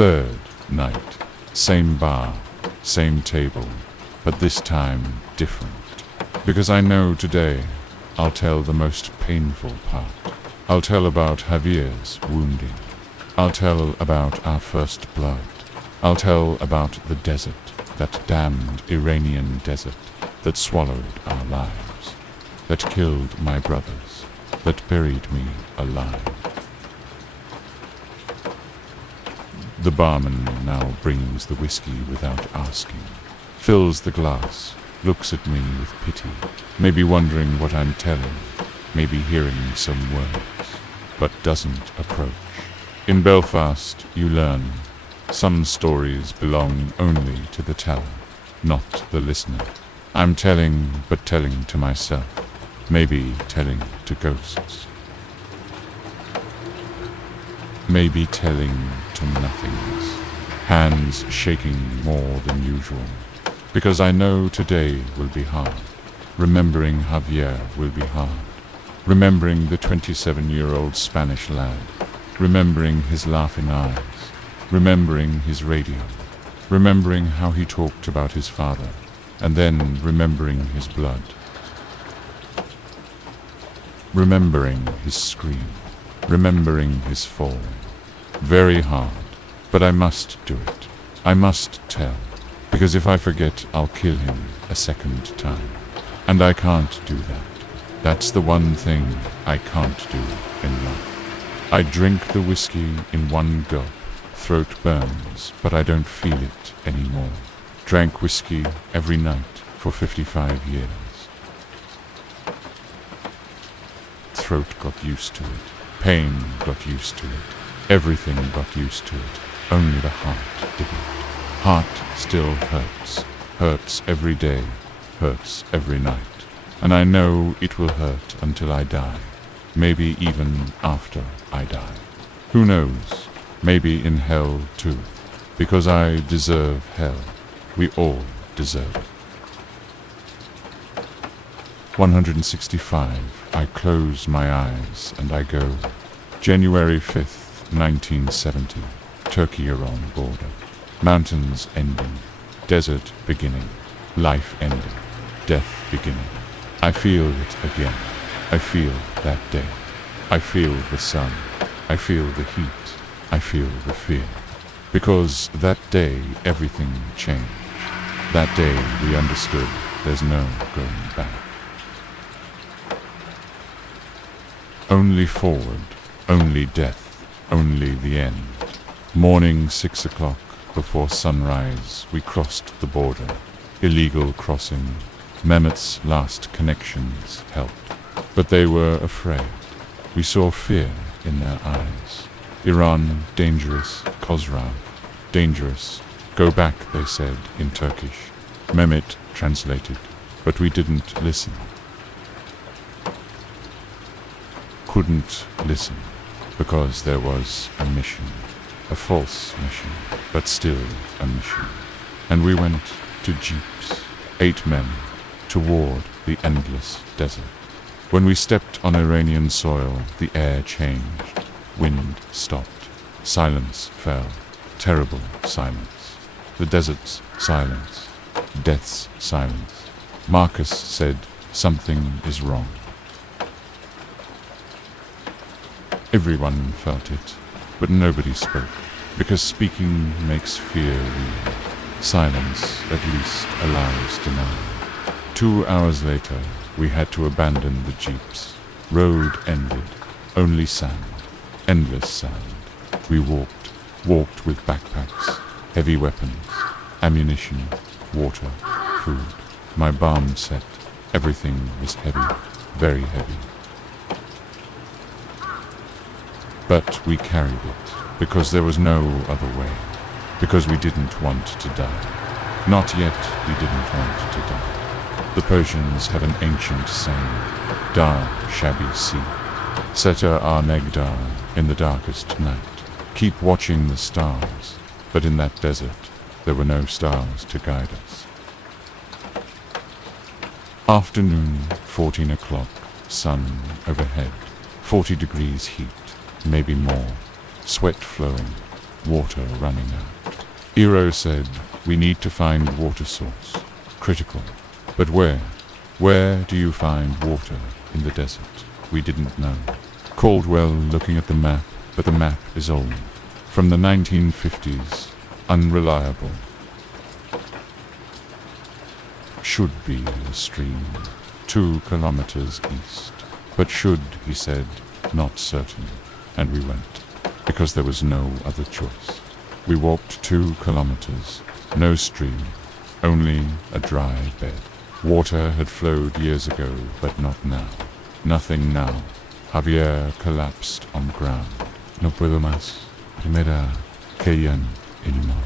Third night, same bar, same table, but this time different. Because I know today I'll tell the most painful part. I'll tell about Javier's wounding. I'll tell about our first blood. I'll tell about the desert, that damned Iranian desert that swallowed our lives, that killed my brothers, that buried me alive. The barman now brings the whiskey without asking, fills the glass, looks at me with pity, maybe wondering what I'm telling, maybe hearing some words, but doesn't approach. In Belfast, you learn some stories belong only to the teller, not the listener. I'm telling, but telling to myself, maybe telling to ghosts. Maybe telling to nothingness, hands shaking more than usual, because I know today will be hard. Remembering Javier will be hard. Remembering the 27-year-old Spanish lad, remembering his laughing eyes, remembering his radio, remembering how he talked about his father, and then remembering his blood. Remembering his scream, remembering his fall. Very hard, but I must do it. I must tell, because if I forget, I'll kill him a second time. And I can't do that. That's the one thing I can't do in life. I drink the whiskey in one gulp. Throat burns, but I don't feel it anymore. Drank whiskey every night for 55 years. Throat got used to it. Pain got used to it. Everything got used to it. Only the heart didn't. Heart still hurts. Hurts every day. Hurts every night. And I know it will hurt until I die. Maybe even after I die. Who knows? Maybe in hell too. Because I deserve hell. We all deserve it. 165. I close my eyes and I go. January 5th, 1970. Turkey-Iran border. Mountains ending. Desert beginning. Life ending. Death beginning. I feel it again. I feel that day. I feel the sun. I feel the heat. I feel the fear. Because that day everything changed. That day we understood there's no going back. Only forward, only death, only the end. Morning 6 o'clock, before sunrise, we crossed the border. Illegal crossing. Mehmet's last connections helped. But they were afraid. We saw fear in their eyes. Iran, dangerous. Khosrav, dangerous. Go back, they said in Turkish. Mehmet translated, but we didn't listen. Couldn't listen, because there was a mission. A false mission, but still a mission. And we went to jeeps, 8 men, toward the endless desert. When we stepped on Iranian soil, the air changed. Wind stopped. Silence fell. Terrible silence. The desert's silence. Death's silence. Marcus said, "Something is wrong." Everyone felt it, but nobody spoke, because speaking makes fear real. Silence at least allows denial. 2 hours later, we had to abandon the jeeps. Road ended. Only sand. Endless sand. We walked with backpacks, heavy weapons, ammunition, water, food. My bomb set. Everything was heavy, very heavy. But we carried it, because there was no other way. Because we didn't want to die. Not yet we didn't want to die. The Persians have an ancient saying, Dar shabby sea. Seta our negdar in the darkest night. Keep watching the stars. But in that desert, there were no stars to guide us. Afternoon, 14 o'clock, sun overhead. 40 degrees heat, maybe more. Sweat flowing. water running out. Eero said, "We need to find water source. Critical. But where? Where do you find water in the desert?" We didn't know. Caldwell looking at the map, but the map is old. From the 1950s. Unreliable. Should be a stream 2 kilometers east. But should, he said, not certain. And we went, because there was no other choice. We walked 2 kilometers, no stream, only a dry bed. Water had flowed years ago, but not now. Nothing now. Javier collapsed on the ground. No puedo más. Primera Kayan anymore.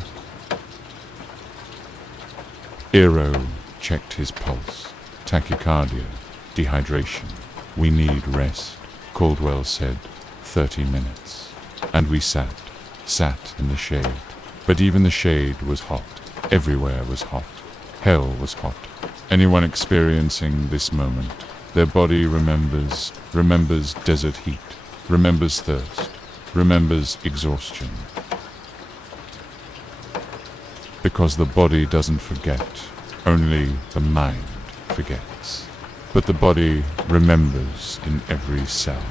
Eero checked his pulse. Tachycardia. Dehydration. We need rest, Caldwell said. 30 minutes. And we sat in the shade. But even the shade was hot. Everywhere was hot. Hell was hot. Anyone experiencing this moment, their body remembers desert heat, remembers thirst, remembers exhaustion. Because the body doesn't forget, only the mind forgets. But the body remembers in every cell.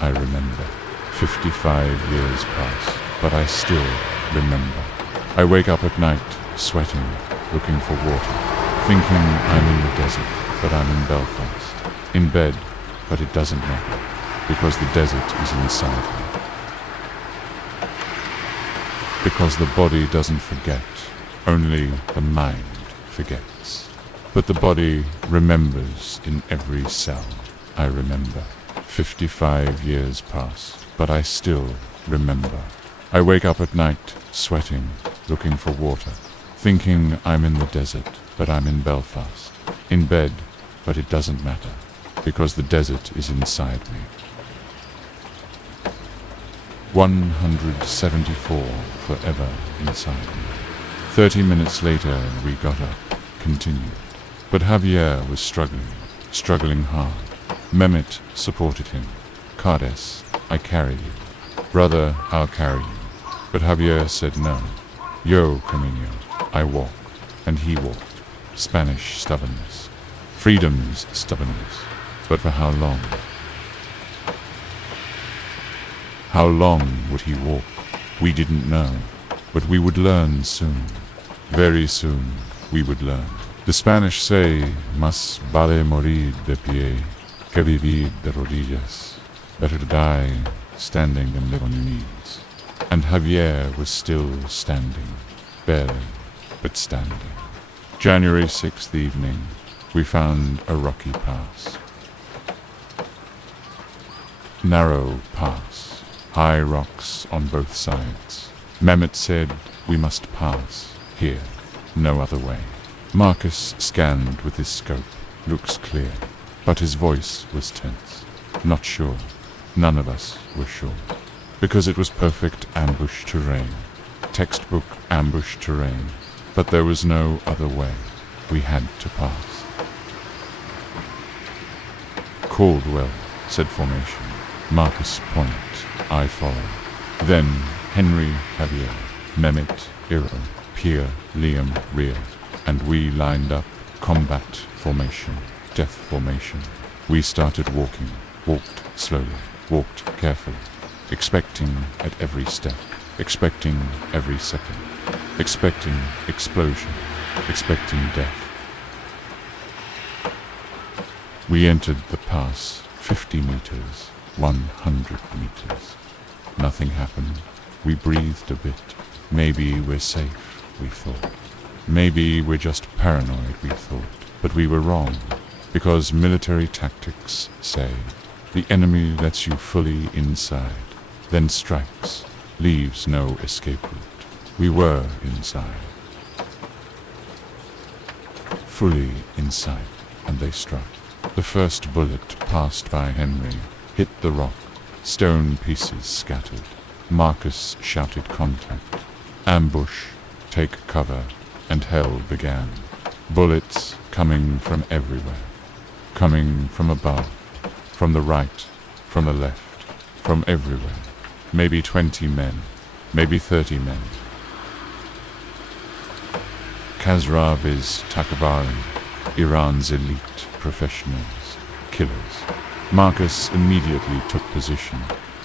I remember. 55 years pass, but I still remember. I wake up at night, sweating, looking for water, thinking I'm in the desert, but I'm in Belfast. In bed, but it doesn't matter, because the desert is inside me. Because the body doesn't forget, only the mind forgets. But the body remembers in every cell. I remember. 55 years pass, but I still remember. I wake up at night, sweating, looking for water, thinking I'm in the desert, but I'm in Belfast. In bed, but it doesn't matter, because the desert is inside me. 174 forever inside me. 30 minutes later, we got up, continued. But Javier was struggling hard. Mehmet supported him. Cardes, I carry you. Brother, I'll carry you. But Javier said no. Yo, Camino, I walk. And he walked. Spanish stubbornness. Freedom's stubbornness. But for how long? How long would he walk? We didn't know. But we would learn soon. Very soon, we would learn. The Spanish say, "Más vale morir de pie que vivir de rodillas." Better to die standing than live on your knees. And Javier was still standing, barely, but standing. January 6th evening, we found a rocky pass. Narrow pass, high rocks on both sides. Mehmet said, "We must pass, here, no other way." Marcus scanned with his scope, looks clear, but his voice was tense. Not sure. None of us were sure. Because it was perfect ambush terrain. Textbook ambush terrain. But there was no other way. We had to pass. Caldwell said formation. Marcus point. I follow. Then Henry, Javier, Mehmet, Eero, Pierre, Liam, rear. And we lined up, combat formation, death formation. We started walking, walked slowly, walked carefully, expecting at every step, expecting every second, expecting explosion, expecting death. We entered the pass, 50 meters, 100 meters. Nothing happened. We breathed a bit. Maybe we're safe, we thought. Maybe we're just paranoid, we thought, but we were wrong, because military tactics say the enemy lets you fully inside, then strikes, leaves no escape route. We were inside, fully inside, and they struck. The first bullet passed by Henry, hit the rock, stone pieces scattered. Marcus shouted contact, ambush, take cover. And hell began. Bullets coming from everywhere. Coming from above, from the right, from the left, from everywhere. Maybe 20 men, maybe 30 men. Khazrav is Takavari, Iran's elite professionals, killers. Marcus immediately took position,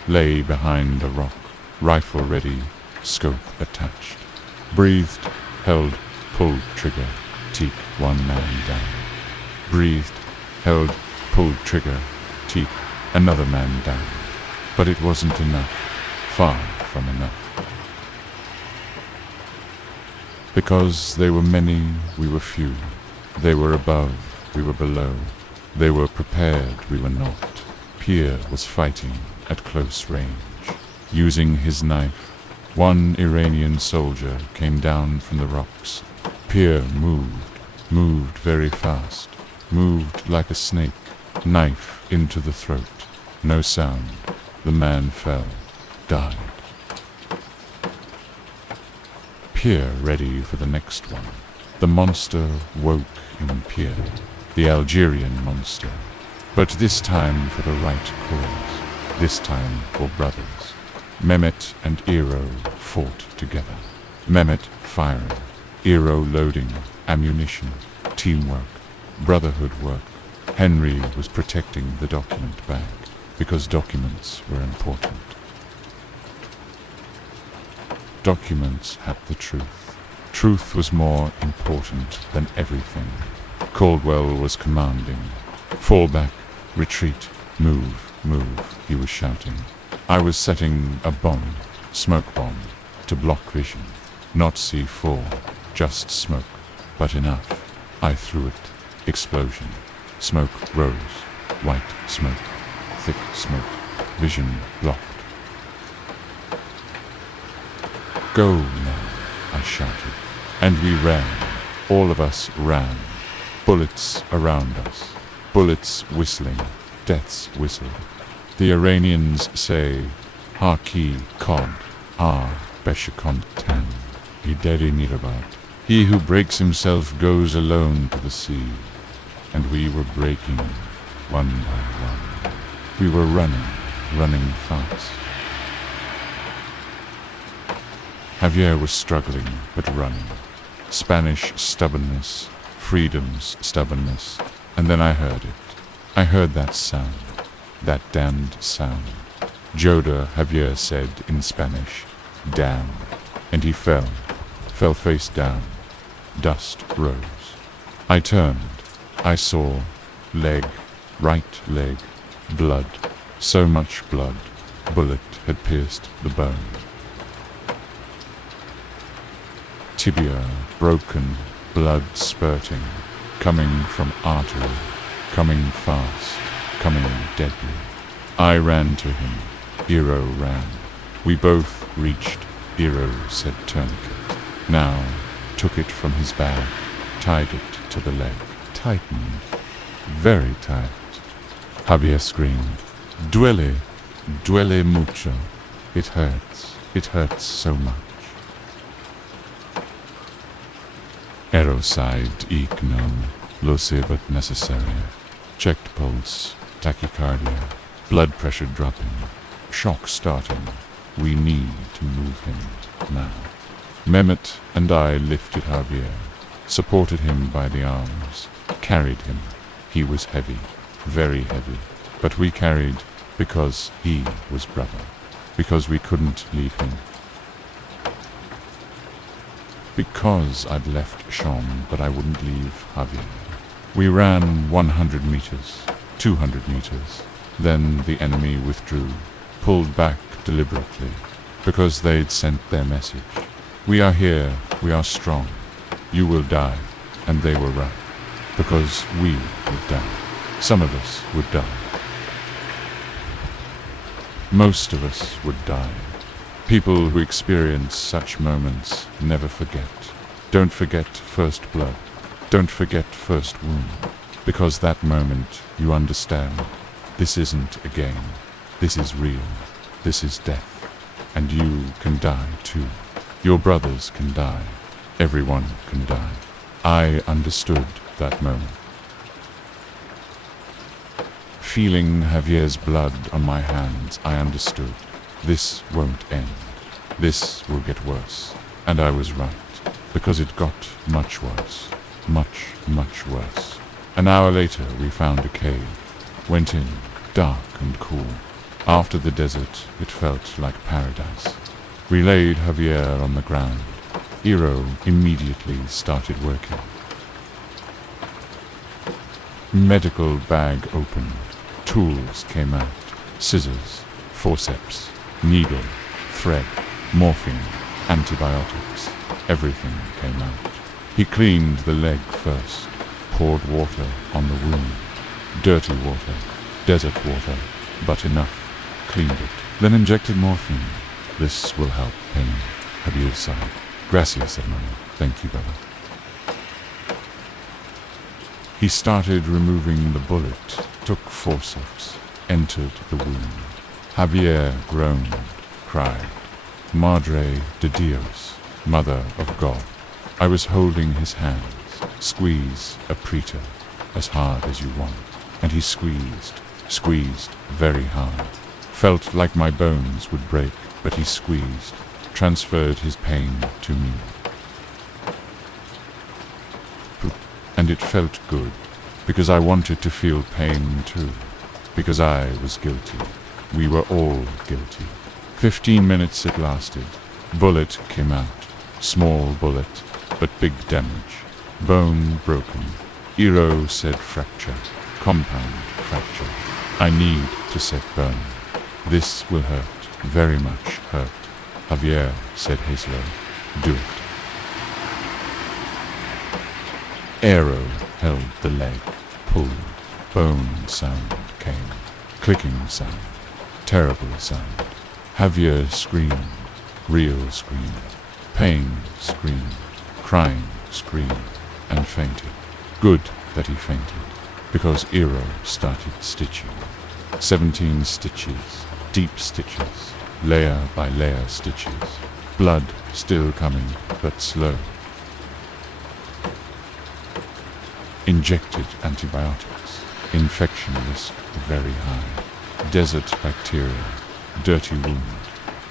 lay behind a rock, rifle ready, scope attached. Breathed, held, pulled trigger, teak, one man down. Breathed, held, pulled trigger, teak, another man down. But it wasn't enough, far from enough. Because they were many, we were few. They were above, we were below. They were prepared, we were not. Pierre was fighting at close range. Using his knife, one Iranian soldier came down from the rocks. Pierre moved very fast, moved like a snake, knife into the throat. No sound. The man fell, died. Pierre ready for the next one. The monster woke in Pierre, the Algerian monster. But this time for the right cause, this time for brothers. Mehmet and Eero fought together. Mehmet firing, Eero loading, ammunition, teamwork, brotherhood work. Henry was protecting the document bag, because documents were important. Documents had the truth. Truth was more important than everything. Caldwell was commanding. Fall back, retreat, move, he was shouting. I was setting a bomb, smoke bomb, to block vision. Not C4, just smoke, but enough. I threw it. Explosion. Smoke rose. White smoke. Thick smoke. Vision blocked. Go now, I shouted. And we ran. All of us ran. Bullets around us. Bullets whistling. Death's whistle. The Iranians say, Haki Kod, Beshakontan, Ideri Mirabat. He who breaks himself goes alone to the sea. And we were breaking, one by one. We were running fast. Javier was struggling, but running. Spanish stubbornness, freedom's stubbornness. And then I heard it. I heard that sound. That damned sound. Joda, Javier said in Spanish, damn. And he fell face down. Dust rose. I turned. I saw leg, right leg, blood. So much blood. Bullet had pierced the bone. Tibia broken, blood spurting, coming from artery, coming fast, coming deadly. I ran to him. Eero ran. We both reached. Eero said tourniquet. Now took it from his bag, tied it to the leg, tightened, very tight. Javier screamed, duele mucho. It hurts so much. Eero sighed, no, lo sé but necessary. Checked pulse, tachycardia, blood pressure dropping, shock starting. We need to move him now. Mehmet and I lifted Javier, supported him by the arms, carried him. He was heavy, very heavy, but we carried because he was brother, because we couldn't leave him. Because I'd left Sean, but I wouldn't leave Javier. We ran 100 meters, 200 meters. Then the enemy withdrew, pulled back deliberately, because they'd sent their message. We are here, we are strong. You will die, and they were right, because we would die. Some of us would die. Most of us would die. People who experience such moments never forget. Don't forget first blood. Don't forget first wound. Because that moment you understand. This isn't a game. This is real. This is death. And you can die too. Your brothers can die. Everyone can die. I understood that moment. Feeling Javier's blood on my hands, I understood. This won't end. This will get worse. And I was right, because it got much worse. Much, much worse. An hour later, we found a cave. Went in, dark and cool. After the desert, it felt like paradise. We laid Javier on the ground. Hero immediately started working. Medical bag opened. Tools came out. Scissors, forceps, needle, thread, morphine, antibiotics. Everything came out. He cleaned the leg first. Poured water on the wound. Dirty water, desert water, but enough. Cleaned it. Then injected morphine. This will help pain. Javier sighed. Gracias, hermano. Thank you, brother. He started removing the bullet, took forceps, entered the wound. Javier groaned, cried. Madre de Dios, Mother of God. I was holding his hands. Squeeze a preter, as hard as you want. And he squeezed very hard. Felt like my bones would break, but he squeezed, transferred his pain to me. And it felt good, because I wanted to feel pain too, because I was guilty. We were all guilty. 15 minutes it lasted. Bullet came out. Small bullet, but big damage. Bone broken. Hero said fracture. Compound fracture. I need to set bone. This will hurt. Very much hurt. Javier said Hazlo. Do it. Arrow held the leg. Pulled. Bone sound came. Clicking sound. Terrible sound. Javier screamed. Real scream. Pain screamed. Crying screamed. And fainted. Good that he fainted, because Hero started stitching. 17 stitches, deep stitches, layer by layer stitches. Blood still coming, but slow. Injected antibiotics. Infection risk very high. Desert bacteria. Dirty wound.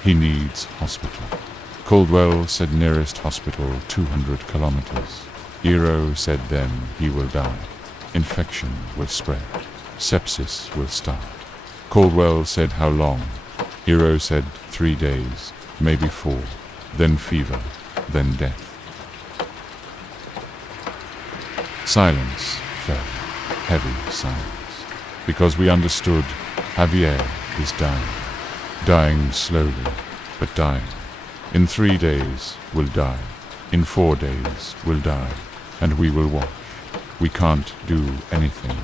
He needs hospital. Caldwell said nearest hospital 200 kilometers. Hero said then he will die. Infection will spread. Sepsis will start. Caldwell said how long? Hero said 3 days, maybe 4, then fever, then death. Silence fell, heavy silence, because we understood Javier is dying. Dying slowly, but dying. In 3 days will die. In 4 days will die. And we will watch. We can't do anything,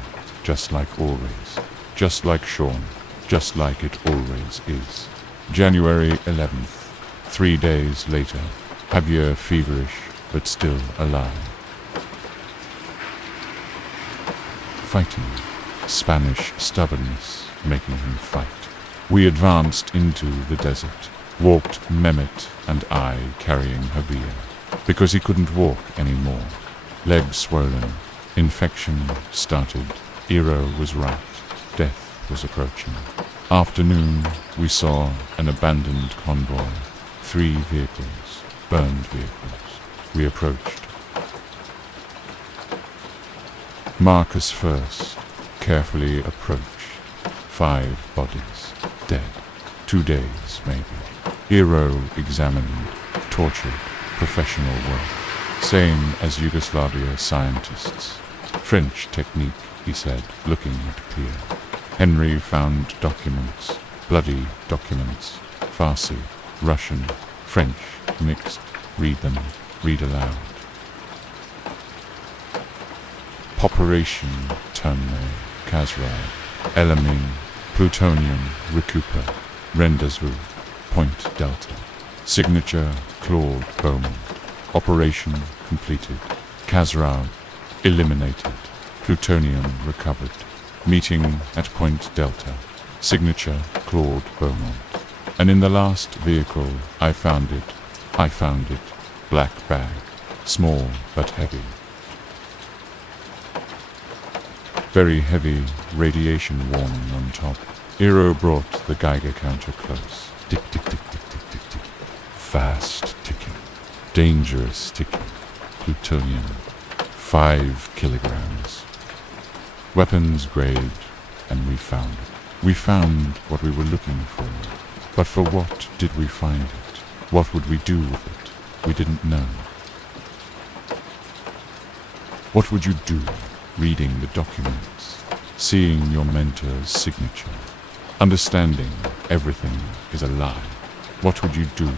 just like always. Just like Sean. Just like it always is. January 11th. 3 days later. Javier feverish, but still alive. Fighting. Spanish stubbornness making him fight. We advanced into the desert. Walked Mehmet and I carrying Javier, because he couldn't walk anymore. Leg swollen. Infection started. Hero was right. Death was approaching. Afternoon, we saw an abandoned convoy. 3 vehicles. Burned vehicles. We approached. Marcus first. Carefully approached. 5 bodies. Dead. 2 days, maybe. Hero examined. Tortured. Professional work. Same as Yugoslavia scientists. French technique, he said, looking at Pierre. Henry found documents, bloody documents, Farsi, Russian, French, mixed. Read them, read aloud. Population, Terme, Kazrai, Elamine, Plutonium, Recuper, Rendezvous, Point Delta. Signature, Claude Beaumont. Operation completed. Kazrav eliminated. Plutonium recovered. Meeting at Point Delta. Signature Claude Beaumont. And in the last vehicle, I found it. Black bag. Small but heavy. Very heavy radiation warning on top. Hero brought the Geiger counter close. Tick, tick, tick, tick, tick, tick, tick. fast ticking, dangerous ticking, plutonium, 5 kilograms. Weapons grade, and we found it. We found what we were looking for. But for what did we find it? What would we do with it? We didn't know. What would you do, reading the documents, seeing your mentor's signature, understanding everything is a lie? What would you do?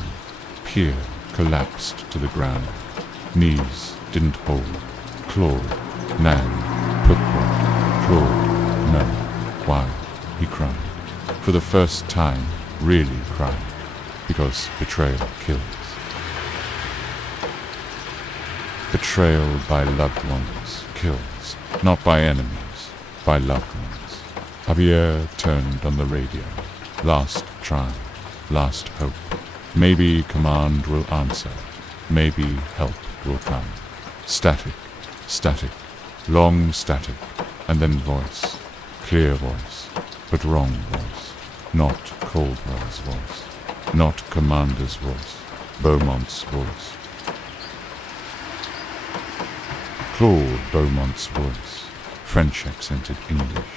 Pierre collapsed to the ground. Knees didn't hold. Claude, Nan, Pourquoi? Claude, no. Why? He cried. For the first time, really cried. Because betrayal kills. Betrayal by loved ones kills. Not by enemies, by loved ones. Javier turned on the radio. Last try. Last hope. Maybe command will answer. Maybe help will come. Static. Static. Long static. And then voice. Clear voice. But wrong voice. Not Caldwell's voice. Not Commander's voice. Beaumont's voice. Claude Beaumont's voice. French accented English.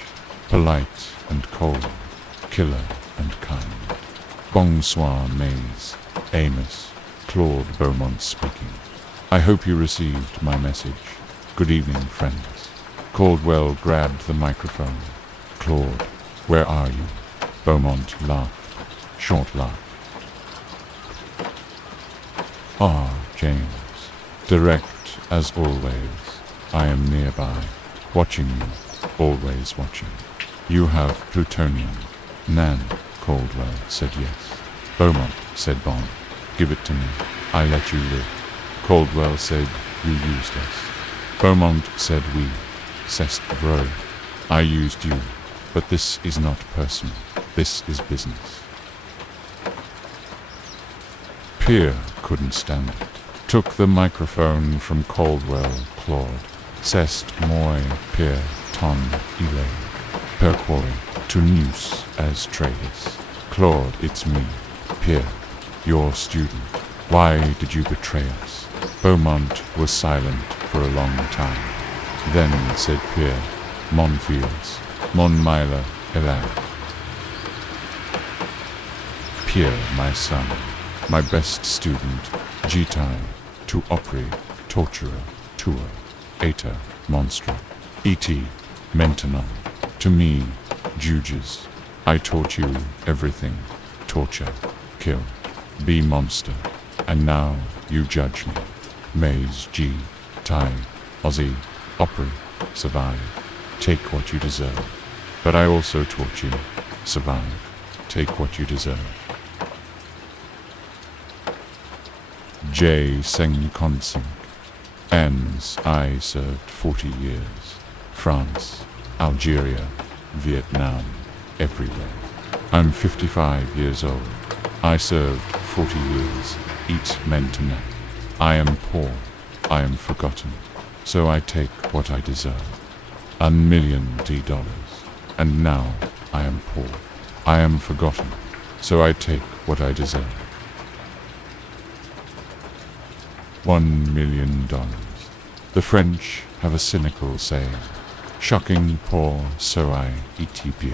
Polite and cold. Killer and kind. Bonsoir, Maze. Amos. Claude Beaumont speaking. I hope you received my message. Good evening, friends. Caldwell grabbed the microphone. Claude, where are you? Beaumont laughed. Short laugh. Ah, James. Direct as always. I am nearby. Watching you. Always watching. You have plutonium. Nan, Caldwell said yes. Beaumont said Bond. Give it to me. I let you live. Caldwell said you used us. Beaumont said we. C'est vrai. I used you. But this is not personal. This is business. Pierre couldn't stand it. Took the microphone from Caldwell. Claude. C'est moi, Pierre, ton il Pourquoi? To noose as traitors. Claude, it's me. Pierre, your student. Why did you betray us? Beaumont was silent for a long time. Then said Pierre, Monfields, Monmila, Elan. Pierre, my son, my best student, Gitai, to opri, torturer, tour, eta, monstre, et, maintenant, to me, Juges, I taught you everything, torture, kill, be monster, and now you judge me. Maze, G, Tai, Aussie, Opry, survive, take what you deserve. But I also taught you, survive, take what you deserve. J. Seng Consink. Ans, I served 40 years. France, Algeria, Vietnam, everywhere. I'm 55 years old. I served 40 years, eat maintenant. I am poor, I am forgotten, so I take what I deserve. $1 million, and now I am poor. I am forgotten, so I take what I deserve. $1 million. The French have a cynical saying, shocking poor, so I eat beer.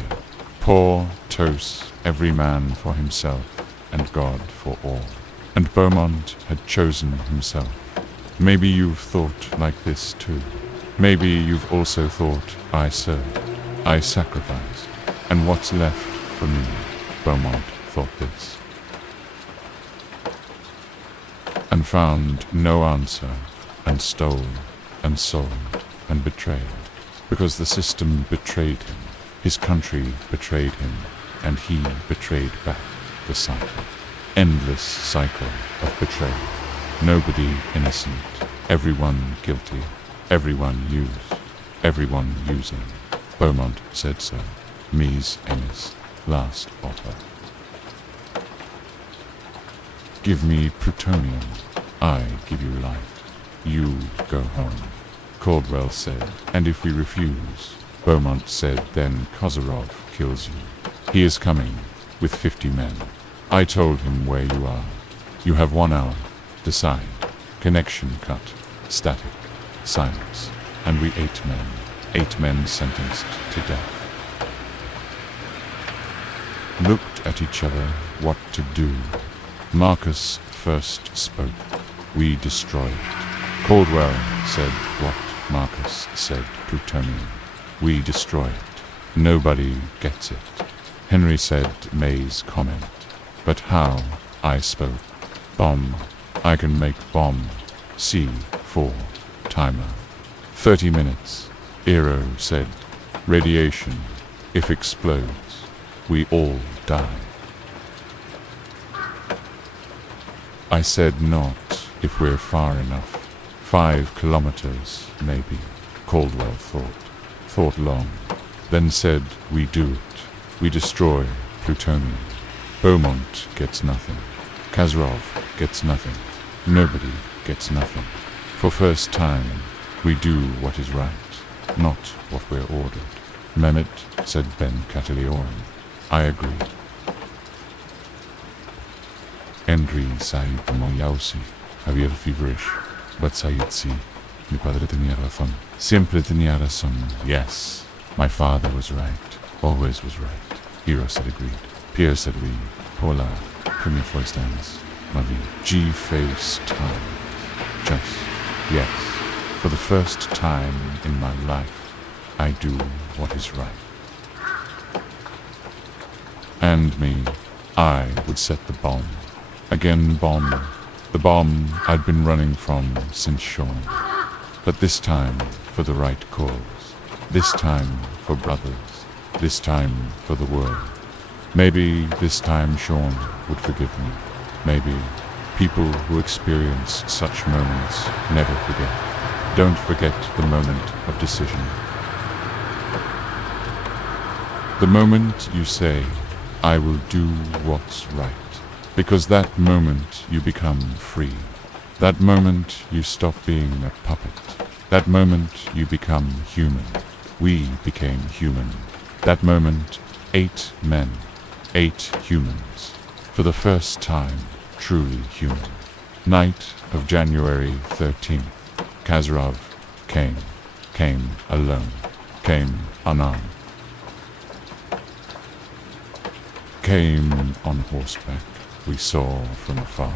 Poor, toast, every man for himself, and God for all. And Beaumont had chosen himself. Maybe you've thought like this too. Maybe you've also thought, I served, I sacrificed, and what's left for me? Beaumont thought this. And found no answer, and stole, and sold, and betrayed. Because the system betrayed him, his country betrayed him, and he betrayed back the cycle. Endless cycle of betrayal. Nobody innocent, everyone guilty, everyone used, everyone using. Beaumont said so. Mise Ennis, last offer. Give me plutonium, I give you life. You go home. Caldwell said, and if we refuse? Beaumont said, then Kozarov kills you. He is coming, with 50 men. I told him where you are. You have 1 hour. Decide. Connection cut. Static. Silence. And we 8 men. 8 men sentenced to death. Looked at each other what to do. Marcus first spoke. We destroyed. Caldwell said what Marcus said. Plutonium. We destroyed. Nobody gets it. Henry said May's comment. But how? I spoke. Bomb. I can make bomb. C4. Timer. 30 minutes. Eero said. Radiation. If explodes, we all die. I said not if we're far enough. 5 kilometers, maybe. Caldwell thought long. Then said we do it. We destroy plutonium. Beaumont gets nothing. Kazarov gets nothing. Nobody gets nothing. For first time, we do what is right, not what we're ordered. Mehmet, said Ben Catalioran. I agree. Henry Said Moyausi, Javier Feverish, but Said si. Mi padre tenía razón. Siempre tenía razón. Yes, my father was right. Always was right. Hero said agreed. Pierre said we. Paula, premier Foistans. Mavi. G-face time. Just, yes. For the first time in my life, I do what is right. And me, I would set the bomb. Again bomb. The bomb I'd been running from since Sean. But this time for the right cause. This time for brothers. This time for the world. Maybe this time Sean would forgive me. Maybe people who experience such moments never forget. Don't forget the moment of decision. The moment you say, I will do what's right. Because that moment you become free. That moment you stop being a puppet. That moment you become human. We became human. That moment, 8 men, 8 humans. For the first time, truly human. Night of January 13th. Kazarov came alone, came unarmed. Came on horseback. We saw from afar.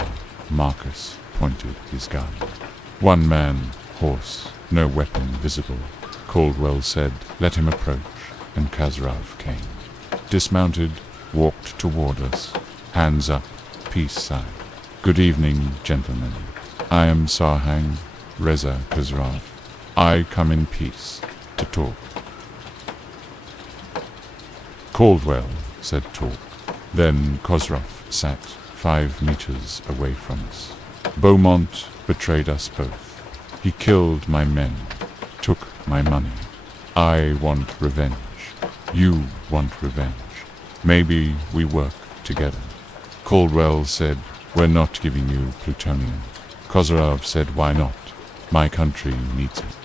Marcus pointed his gun. 1 man, horse, no weapon visible. Caldwell said, let him approach, and Kazarov came. Dismounted, walked toward us, hands up, peace sign. Good evening, gentlemen. I am Sarhang Reza Kazarov. I come in peace, to talk. Caldwell said talk. Then Kozrov sat 5 meters away from us. Beaumont betrayed us both. He killed my men, took my money. I want revenge. You want revenge. Maybe we work together. Caldwell said, we're not giving you plutonium. Kozarov said, why not? My country needs it.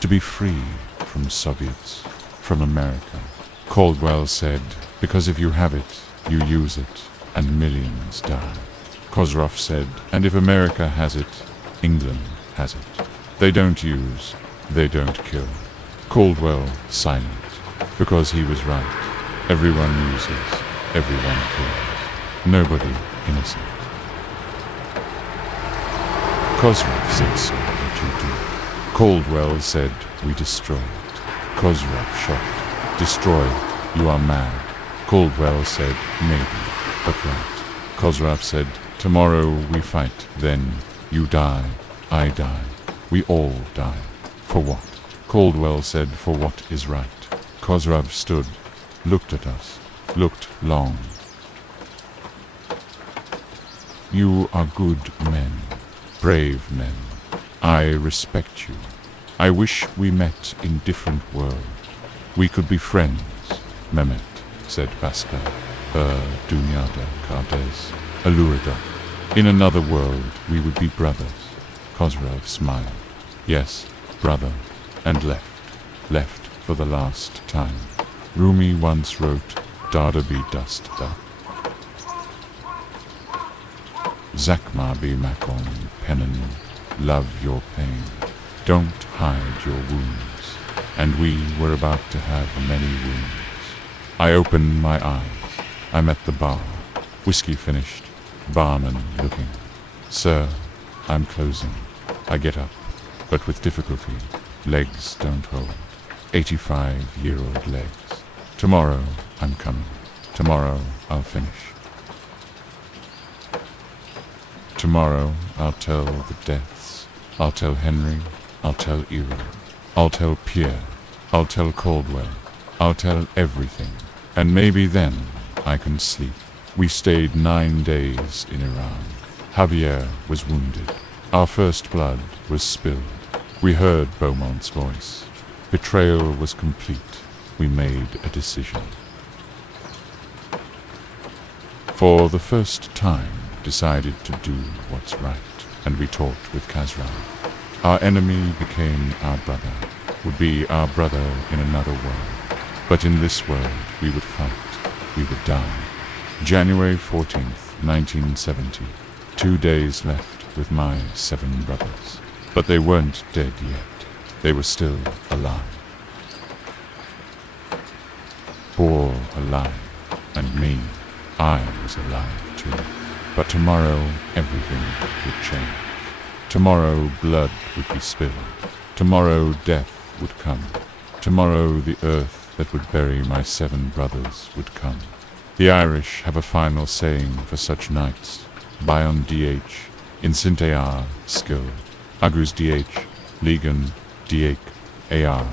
To be free from Soviets, from America. Caldwell said, because if you have it, you use it, and millions die. Kozarov said, and if America has it, England has it. They don't use, they don't kill. Caldwell silent, because he was right. Everyone uses, everyone kills. Nobody innocent. Kozarov said, so what you do. Caldwell said, we destroyed. Kozarov shot. Destroy, you are mad. Caldwell said, maybe, but right. Kozarov said, tomorrow we fight, then you die, I die. We all die. For what? Caldwell said, for what is right. Kozarov stood, looked at us, looked long. You are good men, brave men. I respect you. I wish we met in different worlds. We could be friends, Mehmet, said Pascal. Dunyada, Kardes, Alurida. In another world, we would be brothers. Kozarov smiled. Yes, brother, and left for the last time. Rumi once wrote, Dada be dust da. Zakma be Macon, Pennon, love your pain. Don't hide your wounds. And we were about to have many wounds. I opened my eyes. I'm at the bar. Whiskey finished. Barman looking. Sir, I'm closing. I get up, but with difficulty. Legs don't hold. 85-year-old legs. Tomorrow I'm coming. Tomorrow I'll finish. Tomorrow I'll tell the deaths. I'll tell Henry. I'll tell Era. I'll tell Pierre. I'll tell Caldwell. I'll tell everything. And maybe then I can sleep. We stayed 9 days in Iran. Javier was wounded. Our first blood was spilled. We heard Beaumont's voice. Betrayal was complete. We made a decision. For the first time, decided to do what's right, and we talked with Kazran. Our enemy became our brother, would be our brother in another world. But in this world, we would fight, we would die. January 14th, 1970. 2 days left with my 7 brothers. But they weren't dead yet. They were still alive. All alive. And me, I was alive too. But tomorrow, everything would change. Tomorrow, blood would be spilled. Tomorrow, death would come. Tomorrow, the earth that would bury my 7 brothers would come. The Irish have a final saying for such nights. Bion DH, Insintear, skill. Agus DH, Ligan, DH, AR,